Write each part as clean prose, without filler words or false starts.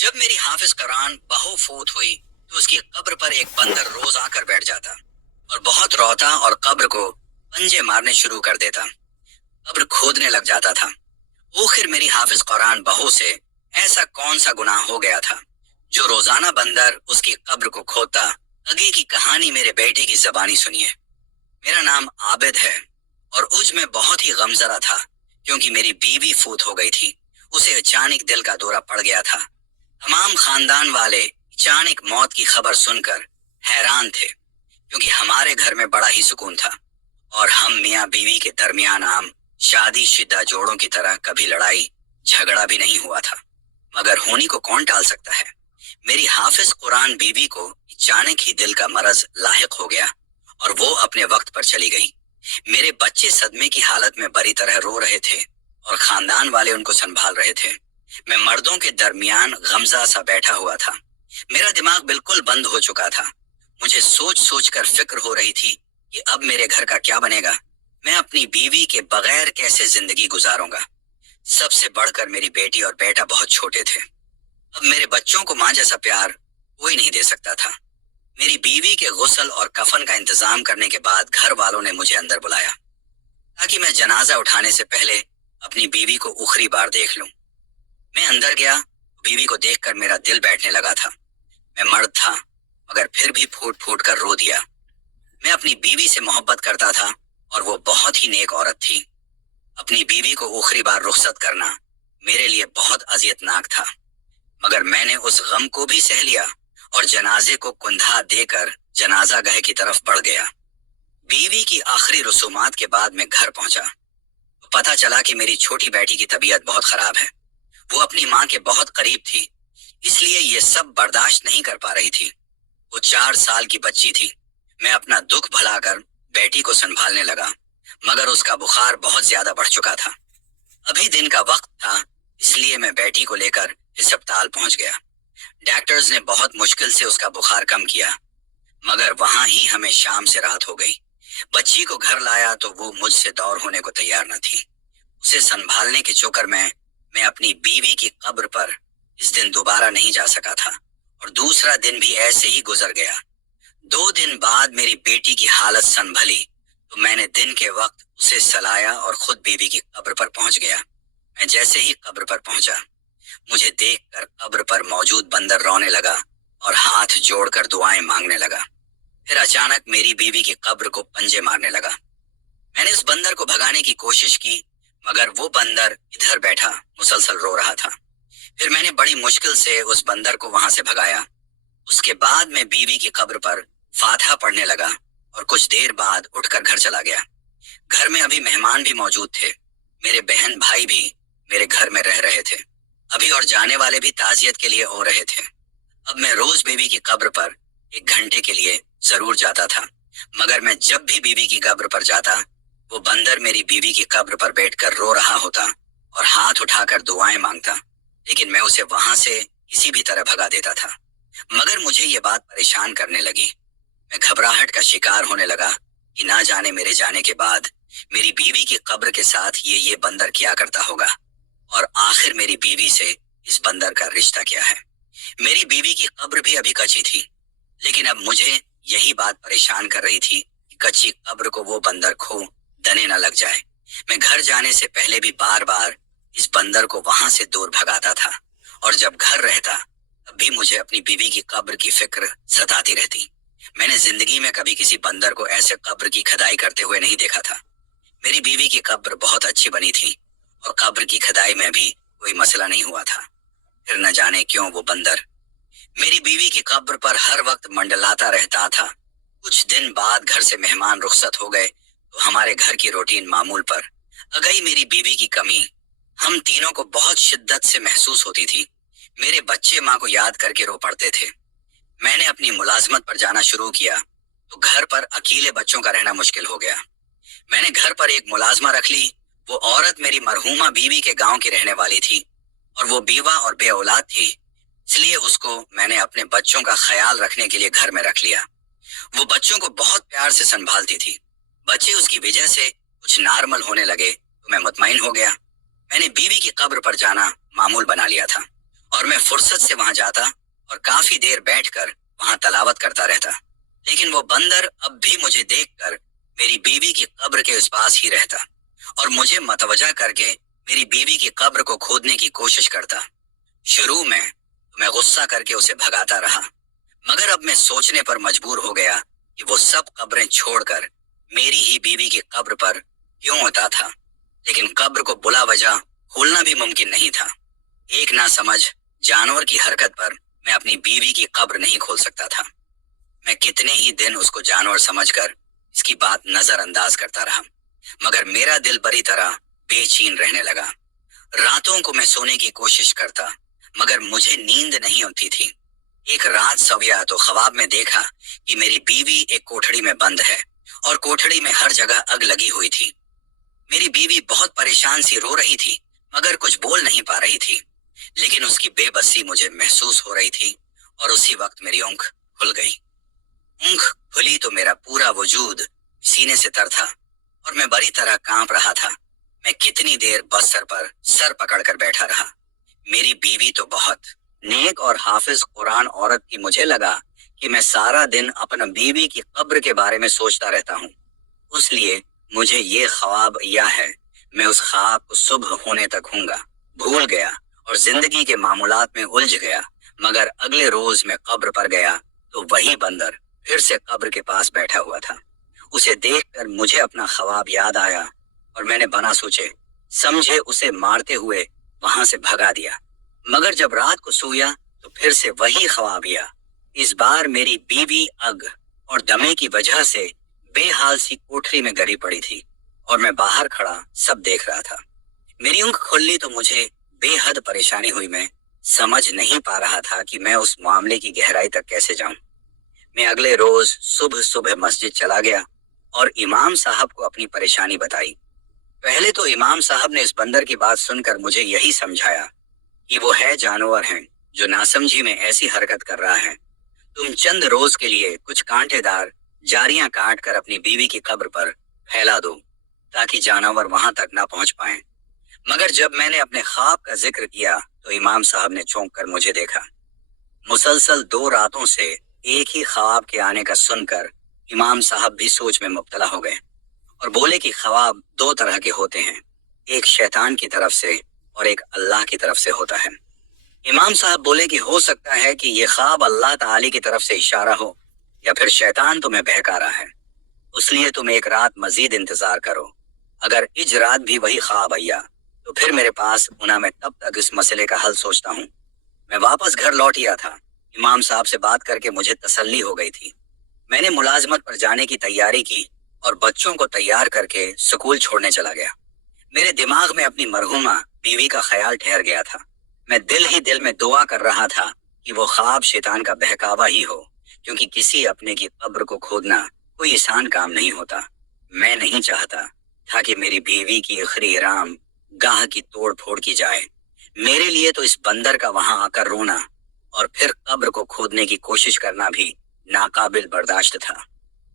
जब मेरी हाफिज कुरान बहू फौत हुई तो उसकी कब्र पर एक बंदर रोज आकर बैठ जाता और बहुत रोता और कब्र को पंजे मारने शुरू कर देता। कब्र खोदने लग जाता था। आखिर मेरी हाफिज कुरान बहू से ऐसा कौन सा गुनाह हो गया था जो रोजाना बंदर उसकी कब्र को खोदता। आगे की कहानी मेरे बेटे की जबानी सुनिए। मेरा नाम आबिद है और उज में बहुत ही गमजदा था क्योंकि मेरी बीवी फौत हो गई थी। उसे अचानक दिल का दौरा पड़ गया था। तमाम खानदान वाले अचानक मौत की खबर सुनकर हैरान थे क्योंकि हमारे घर में बड़ा ही सुकून था और हम मियाँ बीवी के दरमियान आम शादी शुदा जोड़ों की तरह कभी लड़ाई झगड़ा भी नहीं हुआ था। मगर होनी को कौन टाल सकता है। मेरी हाफिज कुरान बीवी को अचानक ही दिल का मरज लाहिक हो गया और वो अपने वक्त पर चली गई। मेरे बच्चे सदमे की हालत में बुरी तरह रो रहे थे और खानदान वाले उनको संभाल रहे थे। मैं मर्दों के दरमियान गमजा सा बैठा हुआ था। मेरा दिमाग बिल्कुल बंद हो चुका था। मुझे सोच सोच कर फिक्र हो रही थी कि अब मेरे घर का क्या बनेगा। मैं अपनी बीवी के बगैर कैसे जिंदगी गुजारूंगा। सबसे बढ़कर मेरी बेटी और बेटा बहुत छोटे थे। अब मेरे बच्चों को मां जैसा प्यार कोई नहीं दे सकता था। मेरी बीवी के गुस्ल और कफन का इंतजाम करने के बाद घर वालों ने मुझे अंदर बुलाया ताकि मैं जनाजा उठाने से पहले अपनी बीवी को आखिरी बार देख लूं। मैं अंदर गया। बीवी को देखकर मेरा दिल बैठने लगा था। मैं मर्द था मगर फिर भी फूट फूट कर रो दिया। मैं अपनी बीवी से मोहब्बत करता था और वो बहुत ही नेक औरत थी। अपनी बीवी को आखिरी बार रुखसत करना मेरे लिए बहुत अजियतनाक था मगर मैंने उस गम को भी सह लिया और जनाजे को कुंधा देकर जनाजा गह की तरफ बढ़ गया। बीवी की आखिरी रसूमात के बाद मैं घर पहुंचा तो पता चला कि मेरी छोटी बेटी की तबीयत बहुत खराब है। वो अपनी माँ के बहुत करीब थी इसलिए ये सब बर्दाश्त नहीं कर पा रही थी। वो 4 साल की बच्ची थी। मैं अपना दुख भुलाकर बेटी को संभालने लगा मगर उसका बुखार बहुत ज्यादा बढ़ चुका था। अभी दिन का वक्त था इसलिए मैं बेटी को लेकर अस्पताल पहुंच गया। डॉक्टर्स ने बहुत मुश्किल से उसका बुखार कम किया मगर वहां ही हमें शाम से रात हो गई। बच्ची को घर लाया तो वो मुझसे दूर होने को तैयार न थी। उसे संभालने के चक्कर में मैं अपनी बीवी की कब्र पर इस दिन दोबारा नहीं जा सका था और दूसरा दिन भी ऐसे ही गुजर गया। 2 दिन बाद मेरी बेटी की हालत संभली तो मैंने दिन के वक्त उसे सलाया और खुद बीवी की कब्र पर पहुंच गया। मैं जैसे ही कब्र पर पहुंचा मुझे देखकर कब्र पर मौजूद बंदर रोने लगा और हाथ जोड़कर दुआएं मांगने लगा। फिर अचानक मेरी बीवी की कब्र को पंजे मारने लगा। मैंने उस बंदर को भगाने की कोशिश की मगर वो बंदर इधर बैठा मुसलसल रो रहा था। फिर मैंने बड़ी मुश्किल से उस बंदर को वहां से भगाया। उसके बाद मैं बीवी की कब्र पर फातिहा पढ़ने लगा और कुछ देर बाद उठकर घर चला गया। घर में अभी मेहमान भी मौजूद थे। मेरे बहन भाई भी मेरे घर में रह रहे थे। अभी और जाने वाले भी ताजियत के लिए हो रहे थे। अब मैं रोज बीवी की कब्र पर 1 घंटे के लिए जरूर जाता था मगर मैं जब भी बीवी की कब्र पर जाता वो बंदर मेरी बीवी की कब्र पर बैठकर रो रहा होता और हाथ उठाकर दुआएं मांगता। लेकिन मैं उसे वहां से किसी भी तरह भगा देता था। मगर मुझे ये बात परेशान करने लगी। मैं घबराहट का शिकार होने लगा कि ना जाने मेरे जाने के बाद मेरी बीवी की कब्र के साथ ये बंदर क्या करता होगा और आखिर मेरी बीवी से इस बंदर का रिश्ता क्या है। मेरी बीवी की कब्र भी अभी कच्ची थी लेकिन अब मुझे यही बात परेशान कर रही थी कि कच्ची कब्र को वो बंदर खो दने न लग जाए। मैं घर जाने से पहले भी बार बार इस बंदर को वहां से दूर भगाता था और जब घर रहता तब भी मुझे अपनी बीवी की कब्र की फिक्र सताती रहती। मैंने जिंदगी में कभी किसी बंदर को ऐसे कब्र की खुदाई करते हुए नहीं देखा था। मेरी बीवी की कब्र बहुत अच्छी बनी थी और कब्र की खुदाई में भी कोई मसला नहीं हुआ था। फिर न जाने क्यों वो बंदर मेरी बीवी की कब्र पर हर वक्त मंडलाता रहता था। कुछ दिन बाद घर से मेहमान रुखसत हो गए तो हमारे घर की रूटीन मामूल पर आ गई। मेरी बीवी की कमी हम तीनों को बहुत शिद्दत से महसूस होती थी। मेरे बच्चे माँ को याद करके रो पड़ते थे। मैंने अपनी मुलाजमत पर जाना शुरू किया तो घर पर अकेले बच्चों का रहना मुश्किल हो गया। मैंने घर पर एक मुलाजमा रख ली। वो औरत मेरी मरहूमा बीवी के गांव की रहने वाली थी और वो बीवा और बे औलाद थी इसलिए उसको मैंने अपने बच्चों का ख्याल रखने के लिए घर में रख लिया। वो बच्चों को बहुत प्यार से संभालती थी। बच्चे उसकी वजह से कुछ नॉर्मल होने लगे तो मैं मुतमईन हो गया। मैंने बीवी की कब्र पर जाना मामूल बना लिया था और मैं फुर्सत से वहां जाता और काफी देर बैठकर वहां तलावत करता रहता। लेकिन वो बंदर अब भी मुझे देखकर मेरी बीवी की कब्र के उस पास ही रहता और मुझे मतवजा करके मेरी बीवी की कब्र को खोदने की कोशिश करता। शुरू में तो मैं गुस्सा करके उसे भगाता रहा, मगर अब मैं सोचने पर मजबूर हो गया कि वो सब कब्रें छोड़कर मेरी ही बीवी की कब्र पर क्यों उता था। लेकिन कब्र को बुला वजह खोलना भी मुमकिन नहीं था। एक ना समझ जानवर की हरकत पर मैं अपनी बीवी की कब्र नहीं खोल सकता था। मैं कितने ही दिन उसको जानवर समझकर इसकी बात नजरअंदाज करता रहा, मगर मेरा दिल बुरी तरह बेचैन रहने लगा। रातों को मैं सोने की कोशिश करता, मगर मुझे नींद नहीं होती थी। एक रात सोया तो ख्वाब में देखा कि मेरी बीवी एक कोठड़ी में बंद है और कोठड़ी में हर जगह आग लगी हुई थी। मेरी बीवी बहुत परेशान सी रो रही थी, मगर कुछ बोल नहीं पा रही थी। लेकिन उसकी बेबसी मुझे महसूस हो रही थी और उसी वक्त मेरी ऊँख खुल गई। ऊँख खुली तो मेरा पूरा वजूद सीने से तर था और मैं बुरी तरह कांप रहा था। मैं कितनी देर बस्तर पर सर पकड़कर बैठा रहा। मेरी बीवी तो बहुत नेक और हाफिज कुरान औरत की मुझे लगा कि मैं सारा दिन अपना बीवी की कब्र के बारे में सोचता रहता हूँ, इसलिए मुझे ये ख्वाब या है। मैं उस ख्वाब को सुबह होने तक हूँगा भूल गया और जिंदगी के मामूलात में उलझ गया। मगर अगले रोज मैं कब्र पर गया तो वही बंदर फिर से कब्र के पास बैठा हुआ था। उसे देखकर मुझे अपना ख्वाब याद आया और मैंने बिना सोचे समझे उसे मारते हुए वहां से भगा दिया। मगर जब रात को सोया तो फिर से वही ख्वाब आया। इस बार मेरी बीवी आग और दमे की वजह से बेहाल सी कोठरी में गिरी पड़ी थी और मैं बाहर खड़ा सब देख रहा था। मेरी ऊँख खुली तो मुझे बेहद परेशानी हुई। मैं समझ नहीं पा रहा था कि मैं उस मामले की गहराई तक कैसे जाऊं। मैं अगले रोज सुबह सुबह मस्जिद चला गया और इमाम साहब को अपनी परेशानी बताई। पहले तो इमाम साहब ने इस बंदर की बात सुनकर मुझे यही समझाया कि वो है जानवर है जो नासमझी में ऐसी हरकत कर रहा है। तुम चंद रोज के लिए कुछ कांटेदार जारियां काट कर अपनी बीवी की कब्र पर फैला दो ताकि जानवर वहां तक ना पहुंच पाए। मगर जब मैंने अपने ख्वाब का जिक्र किया तो इमाम साहब ने चौंक कर मुझे देखा। मुसलसल 2 रातों से एक ही ख्वाब के आने का सुनकर इमाम साहब भी सोच में मुब्तला हो गए और बोले कि ख्वाब 2 तरह के होते हैं, एक शैतान की तरफ से और एक अल्लाह की तरफ से होता है। इमाम साहब बोले कि हो सकता है कि ये ख्वाब अल्लाह ताली की तरफ से इशारा हो या फिर शैतान तुम्हें बहका रहा है, इसलिए तुम एक रात मजीद इंतजार करो। अगर इज रात भी वही ख्वाब आया तो फिर मेरे पास उना मैं तब तक इस मसले का हल सोचता हूँ। मैं वापस घर लौट आया था। इमाम साहब से बात करके मुझे तसल्ली हो गई थी। मैंने मुलाजमत पर जाने की तैयारी की और बच्चों को तैयार करके स्कूल छोड़ने चला गया। मेरे दिमाग में अपनी मरहूमा बीवी का ख्याल ठहर गया था। मैं दिल ही दिल में दुआ कर रहा था कि वो ख्वाब शैतान का बहकावा ही हो, क्योंकि किसी अपने की कब्र को खोदना कोई आसान काम नहीं होता। मैं नहीं चाहता था कि मेरी बीवी की आखिरी आराम गाह की तोड़ फोड़ की जाए। मेरे लिए तो इस बंदर का वहां आकर रोना और फिर कब्र को खोदने की कोशिश करना भी नाकाबिल बर्दाश्त था।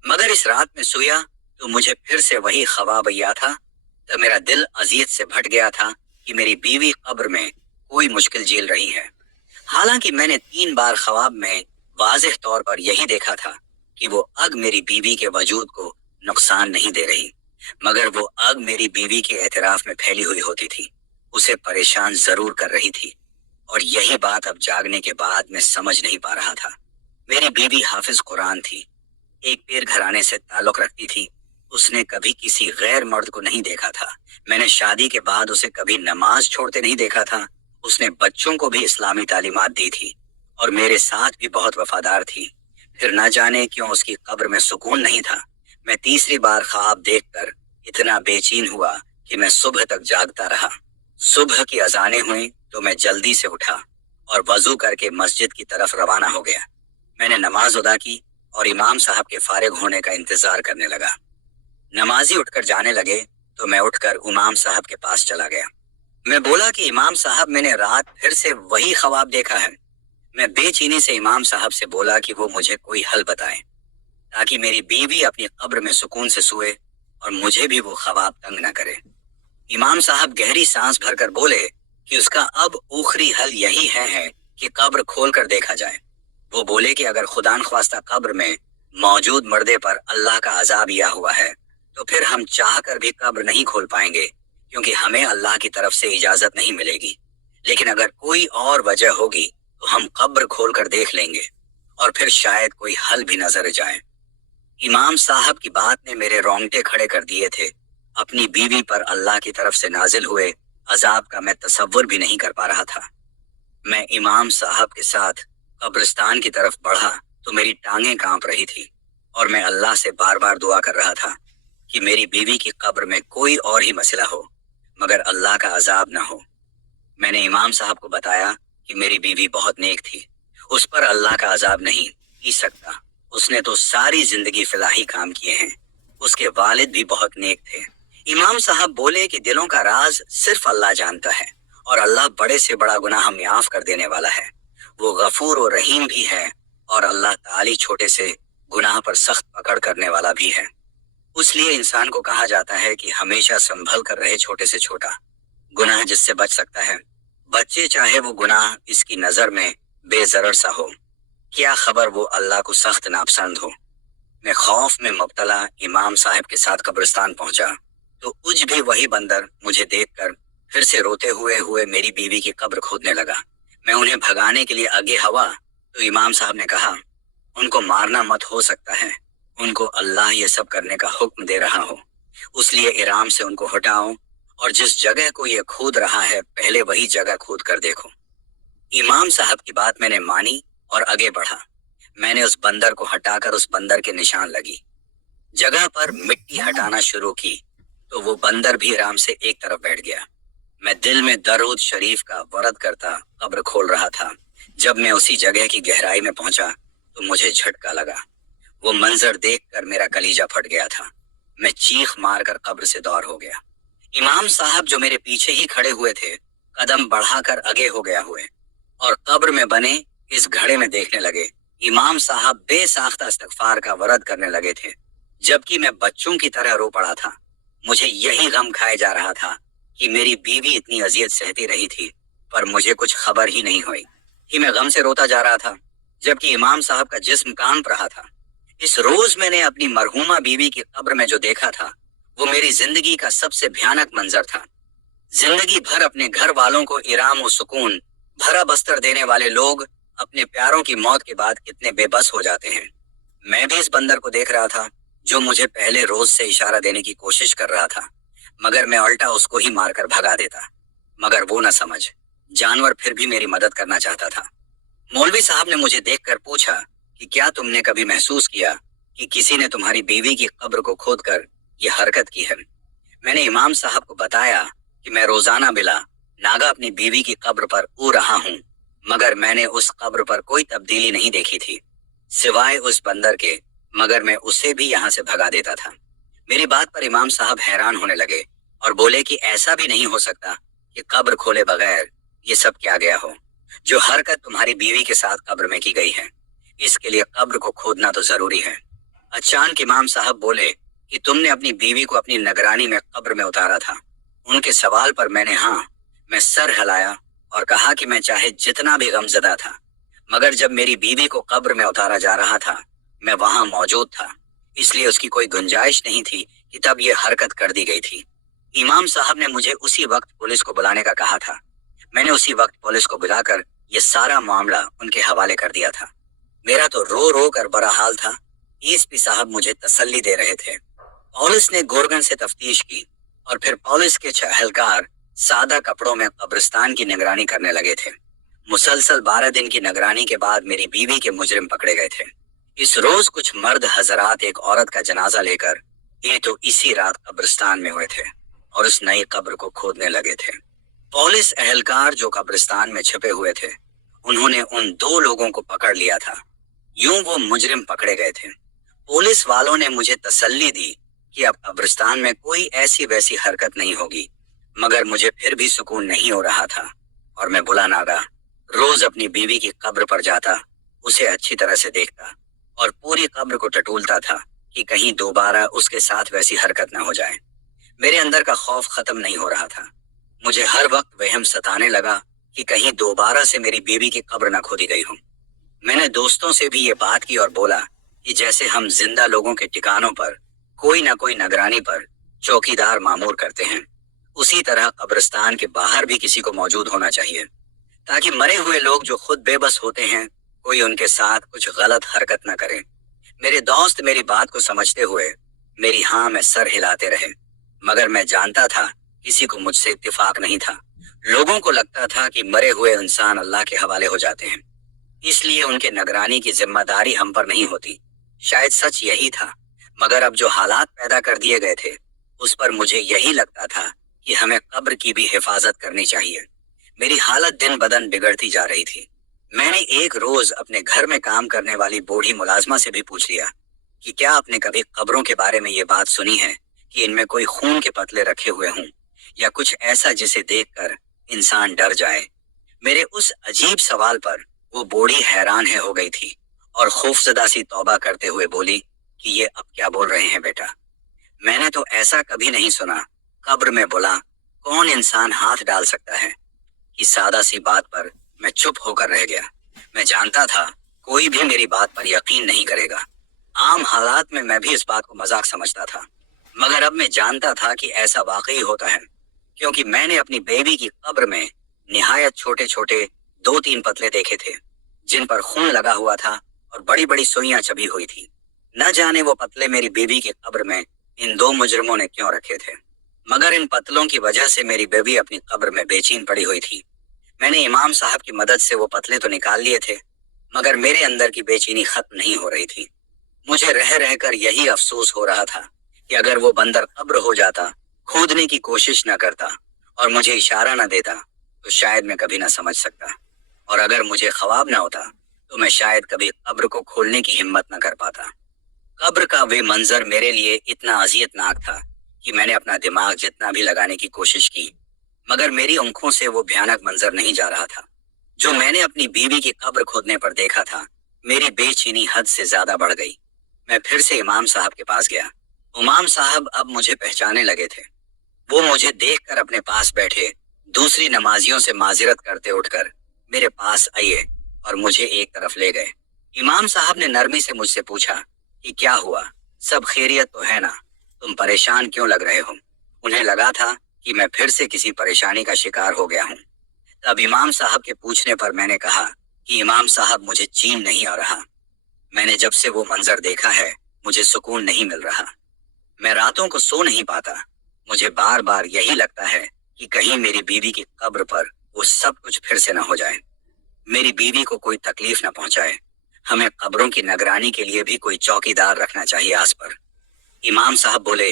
मगर इस रात में सोया तो मुझे फिर से वही ख्वाब आया था। तो मेरा दिल अजियत से भट गया था कि मेरी बीवी कब्र में कोई मुश्किल झेल रही है। हालांकि मैंने 3 बार ख्वाब में वाज़ेह तौर पर यही देखा था कि वो आग मेरी बीवी के वजूद को नुकसान नहीं दे रही, मगर वो आग मेरी बीवी के एतराफ में फैली हुई होती थी, उसे परेशान जरूर कर रही थी। और यही बात अब जागने के बाद मैं समझ नहीं पा रहा था। मेरी बीवी हाफिज कुरान थी, एक पीर घराने से ताल्लुक रखती थी। उसने कभी किसी गैर मर्द को नहीं देखा था। मैंने शादी के बाद उसे कभी नमाज छोड़ते नहीं देखा था। उसने बच्चों को भी इस्लामी तालीमात दी थी और मेरे साथ भी बहुत वफादार थी। फिर न जाने क्यों उसकी कब्र में सुकून नहीं था। मैं तीसरी बार ख्वाब देखकर इतना बेचैन हुआ कि मैं सुबह तक जागता रहा। सुबह की अजानें हुई तो मैं जल्दी से उठा और वजू करके मस्जिद की तरफ रवाना हो गया। मैंने नमाज अदा की और इमाम साहब के फारिग होने का इंतजार करने लगा। नमाजी उठकर जाने लगे तो मैं उठकर इमाम साहब के पास चला गया। मैं बोला कि इमाम साहब, मैंने रात फिर से वही ख्वाब देखा है। मैं बेचैनी से इमाम साहब से बोला कि वो मुझे कोई हल बताएं ताकि मेरी बीवी अपनी कब्र में सुकून से सोए और मुझे भी वो ख्वाब तंग न करे। इमाम साहब गहरी सांस भरकर बोले کہ اس کا اب आखिरी हल यही है कि कब्र खोल कर देखा जाए। वो बोले कि अगर खुदा ख्वास्ता कब्र में मौजूद मर्दे पर अल्लाह का अजाब या हुआ है तो फिर हम चाह कर भी कब्र नहीं खोल पाएंगे, क्योंकि हमें अल्लाह की तरफ से इजाजत नहीं मिलेगी। लेकिन अगर कोई और वजह होगी तो हम कब्र खोल कर देख लेंगे और फिर शायद कोई हल भी नजर जाए। इमाम साहब की बात ने मेरे रोंगटे खड़े कर दिए थे। अपनी बीवी पर अल्लाह की तरफ से नाजिल हुए अजाब का मैं तसव्वुर भी नहीं कर पा रहा था। मैं इमाम साहब के साथ कब्रिस्तान की तरफ बढ़ा तो मेरी टांगें कांप रही थी और मैं अल्लाह से बार बार दुआ कर रहा था कि मेरी बीवी की कब्र में कोई और ही मसला हो मगर अल्लाह का अजाब ना हो। मैंने इमाम साहब को बताया कि मेरी बीवी बहुत नेक थी, उस पर अल्लाह का अजाब नहीं पी सकता। उसने तो सारी जिंदगी फलाही काम किए हैं। उसके वालिद भी बहुत नेक थे। इमाम साहब बोले कि दिलों का राज सिर्फ अल्लाह जानता है और अल्लाह बड़े से बड़ा गुनाह माफ कर देने वाला है। वो गफूर और रहीम भी है और अल्लाह ताली छोटे से गुनाह पर सख्त पकड़ करने वाला भी है। इसलिए इंसान को कहा जाता है कि हमेशा संभल कर रहे छोटे से छोटा गुनाह जिससे बच सकता है। बच्चे चाहे वो गुनाह इसकी नजर में बेजरर सा हो, क्या खबर वो अल्लाह को सख्त नापसंद हो। मैं खौफ में मुब्तला इमाम साहब के साथ कब्रिस्तान पहुंचा तो उज भी वही बंदर मुझे देखकर फिर से रोते हुए हुए मेरी बीवी की कब्र खोदने लगा। मैं उन्हें भगाने के लिए आगे हवा तो इमाम साहब ने कहा, उनको मारना मत, हो सकता है उनको अल्लाह ये सब करने का हुक्म दे रहा हो, इसलिए इराम से उनको हटाओ और जिस जगह को ये खोद रहा है पहले वही जगह खोद कर देखो। इमाम साहब की बात मैंने मानी और आगे बढ़ा। मैंने उस बंदर को हटाकर उस बंदर के निशान लगी जगह पर मिट्टी हटाना शुरू की तो वो बंदर भी आराम से एक तरफ बैठ गया। मैं दिल में दरूद शरीफ का वरद करता कब्र खोल रहा था। जब मैं उसी जगह की गहराई में पहुंचा तो मुझे झटका लगा। वो मंजर देखकर मेरा कलीजा फट गया था। मैं चीख मारकर कब्र से दौड़ हो गया। इमाम साहब जो मेरे पीछे ही खड़े हुए थे कदम बढ़ाकर आगे हो गया हुए और कब्र में बने इस घड़े में देखने लगे। इमाम साहब बेसाख्ता इस्तगफार का वरद करने लगे थे, जबकि मैं बच्चों की तरह रो पड़ा था। मुझे यही गम खाए जा रहा था कि मेरी बीवी इतनी अजियत सहती रही थी पर मुझे कुछ खबर ही नहीं हुई कि मैं गम से रोता जा रहा था, जबकि इमाम साहब का जिस्म कांप रहा था। इस रोज मैंने अपनी मरहूमा बीवी की कब्र में जो देखा था वो मेरी जिंदगी का सबसे भयानक मंजर था। जिंदगी भर अपने घर वालों को इराम और सुकून भरा बस्तर देने वाले लोग अपने प्यारों की मौत के बाद कितने बेबस हो जाते हैं। मैं भी इस बंदर को देख रहा था जो मुझे पहले रोज से इशारा देने की कोशिश कर रहा था, मगर मैं उल्टा उसको ही मारकर भगा देता। मगर वो न समझ, जानवर फिर भी मेरी मदद करना चाहता था। मौलवी साहब ने मुझे देखकर पूछा कि क्या तुमने कभी महसूस किया कि किसी ने तुम्हारी बीवी की कब्र को खोदकर ये हरकत की है। मैंने इमाम साहब को बताया कि मैं रोजाना बिला नागा अपनी बीवी की कब्र पर ऊ रहा हूँ, मगर मैंने उस कब्र पर कोई तब्दीली नहीं देखी थी सिवाय उस बंदर के, मगर मैं उसे भी यहाँ से भगा देता था। मेरी बात पर इमाम साहब हैरान होने लगे और बोले कि ऐसा भी नहीं हो सकता कि कब्र खोले बगैर ये सब किया गया हो। जो हरकत तुम्हारी बीवी के साथ कब्र में की गई है इसके लिए कब्र को खोदना तो जरूरी है। अचानक इमाम साहब बोले कि तुमने अपनी बीवी को अपनी निगरानी में कब्र में उतारा था। उनके सवाल पर मैं सर हिलाया और कहा कि मैं चाहे जितना भी गमजदा था, मगर जब मेरी बीवी को कब्र में उतारा जा रहा था मैं वहां मौजूद था, इसलिए उसकी कोई गुंजाइश नहीं थी कि तब ये हरकत कर दी गई थी। इमाम साहब ने मुझे उसी वक्त पुलिस को बुलाने का कहा था। मैंने उसी वक्त पुलिस को बुलाकर ये सारा मामला उनके हवाले कर दिया था। मेरा तो रो रो कर बड़ा हाल था। एसपी साहब मुझे तसल्ली दे रहे थे। पुलिस ने गोरगन से तफ्तीश की और फिर पुलिस के 6 एहलकार सादा कपड़ों में कब्रिस्तान की निगरानी करने लगे थे। मुसलसल 12 दिन की निगरानी के बाद मेरी बीवी के मुजरिम पकड़े गए थे। इस रोज कुछ मर्द हजरात एक औरत का जनाजा लेकर ये तो इसी रात कब्रिस्तान में हुए थे और उस नई कब्र को खोदने लगे थे। पुलिस एहलकार जो कब्रिस्तान में छिपे हुए थे उन्होंने उन 2 लोगों को पकड़ लिया था। यूं वो मुजरिम पकड़े गए थे। पुलिस वालों ने मुझे तसल्ली दी कि अब कब्रिस्तान में कोई ऐसी वैसी हरकत नहीं होगी, मगर मुझे फिर भी सुकून नहीं हो रहा था और मैं बुला नागा रोज अपनी बीवी की कब्र पर जाता, उसे अच्छी तरह से देखता और पूरी कब्र को टटोलता था कि कहीं दोबारा उसके साथ वैसी हरकत ना हो जाए। मेरे अंदर का खौफ खत्म नहीं हो रहा था। मुझे हर वक्त वहम सताने लगा कि कहीं दोबारा से मेरी बीवी की कब्र न खोदी गई हो। मैंने दोस्तों से भी ये बात की और बोला कि जैसे हम जिंदा लोगों के ठिकानों पर कोई ना कोई निगरानी पर चौकीदार मामूर करते हैं, उसी तरह कब्रिस्तान के बाहर भी किसी को मौजूद होना चाहिए, ताकि मरे हुए लोग जो खुद बेबस होते हैं कोई उनके साथ कुछ गलत हरकत न करे। मेरे दोस्त मेरी बात को समझते हुए मेरी हाँ में सर हिलाते रहे, मगर मैं जानता था किसी को मुझसे इत्तेफाक नहीं था। लोगों को लगता था कि मरे हुए इंसान अल्लाह के हवाले हो जाते हैं, इसलिए उनके निगरानी की जिम्मेदारी हम पर नहीं होती। शायद सच यही था, मगर अब जो हालात पैदा कर दिए गए थे उस पर मुझे यही लगता था कि हमें कब्र की भी हिफाजत करनी चाहिए। मेरी हालत दिन बदन बिगड़ती जा रही थी। मैंने एक रोज अपने घर में काम करने वाली बूढ़ी मुलाजमा से भी पूछ लिया कि क्या आपने कभी कब्रों के बारे में ये बात सुनी है कि इनमें कोई खून के पतले रखे हुए हों या कुछ ऐसा जिसे देखकर इंसान डर जाए। मेरे उस अजीब सवाल पर वो बूढ़ी हैरान है हो गई थी और खौफजदा सी तौबा करते हुए बोली कि ये अब क्या बोल रहे हैं बेटा, मैंने तो ऐसा कभी नहीं सुना। कब्र में बोला कौन इंसान हाथ डाल सकता है। इस सादा सी बात पर मैं चुप होकर रह गया। मैं जानता था कोई भी मेरी बात पर यकीन नहीं करेगा। आम हालात में मैं भी इस बात को मजाक समझता था, मगर अब मैं जानता था कि ऐसा वाकई होता है, क्योंकि मैंने अपनी बेबी की कब्र में निहायत छोटे छोटे 2-3 पतले देखे थे जिन पर खून लगा हुआ था और बड़ी बड़ी सुइयां चबी हुई थी। न जाने वो पतले मेरी बेबी की कब्र में इन 2 मुजरिमों ने क्यों रखे थे, मगर इन पतलों की वजह से मेरी बेबी अपनी कब्र में बेचैन पड़ी हुई थी। मैंने इमाम साहब की मदद से वो पतले तो निकाल लिए थे, मगर मेरे अंदर की बेचैनी खत्म नहीं हो रही थी। मुझे रह रहकर यही अफसोस हो रहा था कि अगर वो बंदर कब्र हो जाता, खोदने की कोशिश न करता और मुझे इशारा न देता तो शायद मैं कभी न समझ सकता, और अगर मुझे ख्वाब न होता तो मैं शायद कभी कब्र को खोलने की हिम्मत न कर पाता। कब्र का वे मंजर मेरे लिए इतना अजियतनाक था कि मैंने अपना दिमाग जितना भी लगाने की कोशिश की, मगर मेरी आंखों से वो भयानक मंजर नहीं जा रहा था। जो मैंने अपनी बीवी की कब्र खोदने पर देखा था, मेरी बेचैनी हद से ज्यादा बढ़ गई। मैं फिर से इमाम साहब के पास गया। इमाम साहब अब मुझे पहचानने लगे थे। वो मुझे देखकर अपने पास बैठे दूसरी नमाजियों से माजिरत करते उठकर मेरे पास आए और मुझे एक तरफ ले गए। इमाम साहब ने नरमी से मुझसे पूछा कि क्या हुआ, सब खैरियत तो है ना, तुम परेशान क्यों लग रहे हो। उन्हें लगा था कि मैं फिर से किसी परेशानी का शिकार हो गया हूँ। तब इमाम साहब के पूछने पर मैंने कहा कि इमाम साहब मुझे चैन नहीं आ रहा। मैंने जब से वो मंजर देखा है मुझे सुकून नहीं मिल रहा। मैं रातों को सो नहीं पाता। मुझे बार बार यही लगता है कि कहीं मेरी बीवी की कब्र पर वो सब कुछ फिर से न हो जाए, मेरी बीवी को कोई तकलीफ न पहुंचाए। हमें कब्रों की निगरानी के लिए भी कोई चौकीदार रखना चाहिए आस पर। इमाम साहब बोले